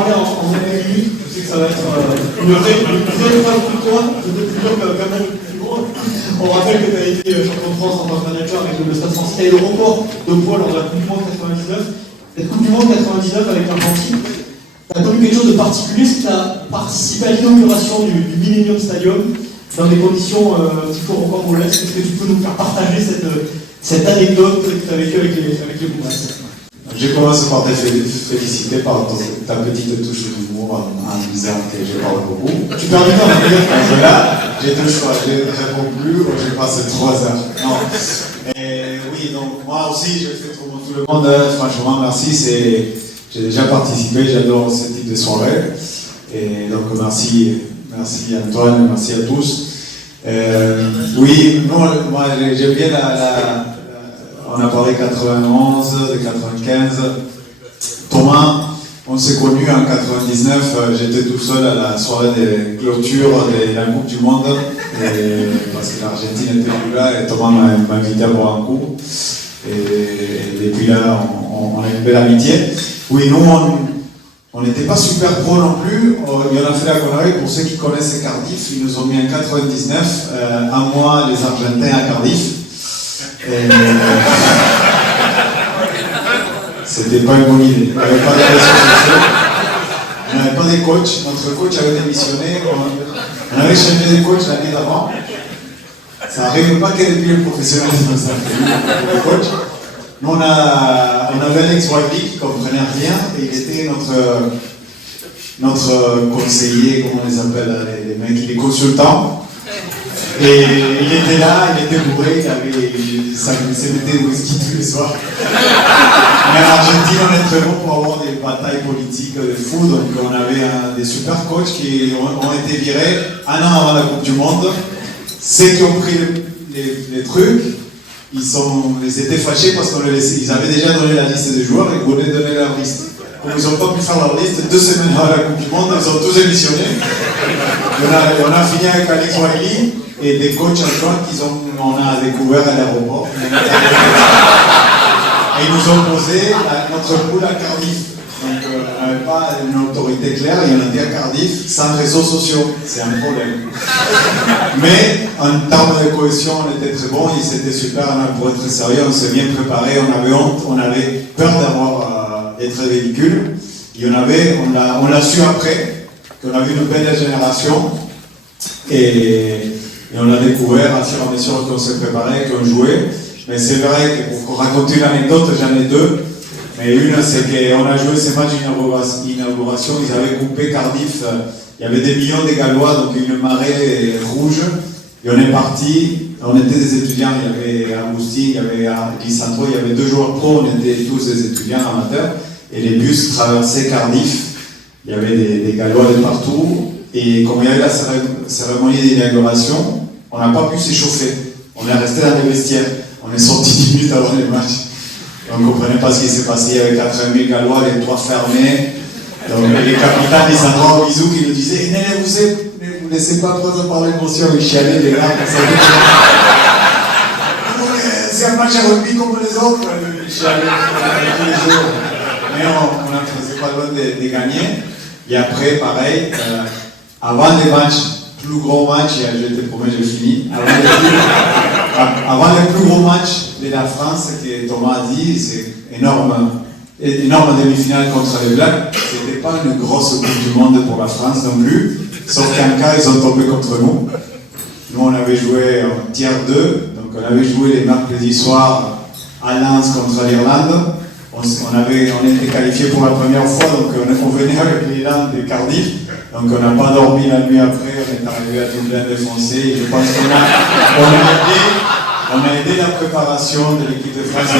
parler en 5 minutes. Je sais que ça va être une vraie épreuve pour toi. C'était plus dur que même plus loin. On rappelle que tu as été champion de France en tant que manager avec le Stade Français et le record de poids lors de la Coupe du Monde 99. Cette Coupe du Monde 99 avec l'Argentine, tu as connu quelque chose de particulier, c'est que tu as participé à l'inauguration du Millennium Stadium dans des conditions un petit peu rocambolesques. Est-ce que tu peux nous faire partager cette anecdote que tu as vécue avec les Pumas? Je commence par te féliciter par ta petite touche d'humour en disant que je parle beaucoup. Tu perds du temps, donc là, j'ai deux choix, je ne réponds plus ou je passe 3 heures. Non. Et oui, donc moi aussi, je fais comme tout le monde. Franchement, merci. J'ai déjà participé, j'adore ce type de soirée. Et donc merci Antoine, merci à tous. Oui, moi j'aime bien on a parlé 91, de 95. Thomas, on s'est connus en 99, j'étais tout seul à la soirée de clôture de la Coupe du Monde, parce que l'Argentine n'était plus là et Thomas m'a invité à boire un coup. Et depuis là, on a une belle amitié. Oui, nous, on n'était pas super pro non plus. Il y en a fait la connerie. Pour ceux qui connaissent Cardiff, ils nous ont mis en 99, à moi, les Argentins à Cardiff. C'était pas une bonne idée. Il n'y avait pas de réseaux sociaux. On n'avait pas des coachs. Notre coach avait démissionné. On avait changé de coach l'année d'avant. Ça n'arrive pas qu'elle ait le professionnalisme, ça fait le coach. Nous, on avait Alex Wiley qui ne comprenait rien et il était notre conseiller, comment on les appelle, les mecs, les consultants. Et il était là, il était bourré, il s'est mis des whisky tous les soirs. Mais en Argentine, on est très bon pour avoir des batailles politiques de fou. Donc on avait des super coachs qui ont été virés 1 an avant la Coupe du Monde. Ceux qui ont pris les trucs, ils étaient fâchés parce qu'ils avaient déjà donné la liste des joueurs et ils voulaient donner leur liste. Comme ils n'ont pas pu faire leur liste, 2 semaines avant la Coupe du Monde, ils ont tous émissionné. On a fini avec Alex Wiley et des coachs en choix qu'on a découvert à l'aéroport. Et ils nous ont posé notre poule à Cardiff. Donc on n'avait pas une autorité claire, et on était à Cardiff sans réseaux sociaux. C'est un problème. Mais en termes de cohésion, on était très bons, c'était super, pour être sérieux, on s'est bien préparé, on avait honte, on avait peur d'être ridicule. Et on l'a su après, qu'on avait une belle génération. Et on l'a découvert à fur et à mesure qu'on s'est préparé, qu'on jouait. Mais c'est vrai que pour raconter une anecdote, j'en ai 2. Mais une, c'est qu'on a joué ces matchs d'inauguration, ils avaient coupé Cardiff. Il y avait des millions de Gallois, donc une marée rouge. Et on est parti, on était des étudiants, il y avait Agustin, il y avait Lisandro, il y avait 2 joueurs pro, on était tous des étudiants amateurs. Et les bus traversaient Cardiff. Il y avait des Gallois de partout. Et comme il y avait la cérémonie d'inauguration, on n'a pas pu s'échauffer. On est resté dans les vestiaires. On est sorti 10 minutes avant les matchs. Et on ne comprenait pas ce qui s'est passé. Il y avait 80 000 Gallois, les toits fermés. Donc les capitaines, ils s'envoient au bisou qui nous disaient ne vous laissez pas trop par l'émotion. Ils chialaient les larmes. C'est un match à rugby comme les autres. Ils chialaient tous les jours. Mais on ne faisait pas loin de gagner. Et après, pareil, avant les matchs, plus gros match, je te promets, je finis. Avant les plus gros matchs de la France, que Thomas a dit, c'est énorme demi-finale contre les Blacks. C'était pas une grosse Coupe du Monde pour la France non plus. Sauf qu'en cas, ils ont tombé contre nous. Nous, on avait joué en tiers 2, donc on avait joué les mercredis soirs à Lens contre l'Irlande. On était qualifiés pour la première fois, donc on venait avec les Irlandais de Cardiff. Donc on n'a pas dormi la nuit après, on est arrivé à Dublin défoncé. Et je pense qu'on a aidé la préparation de l'équipe de France.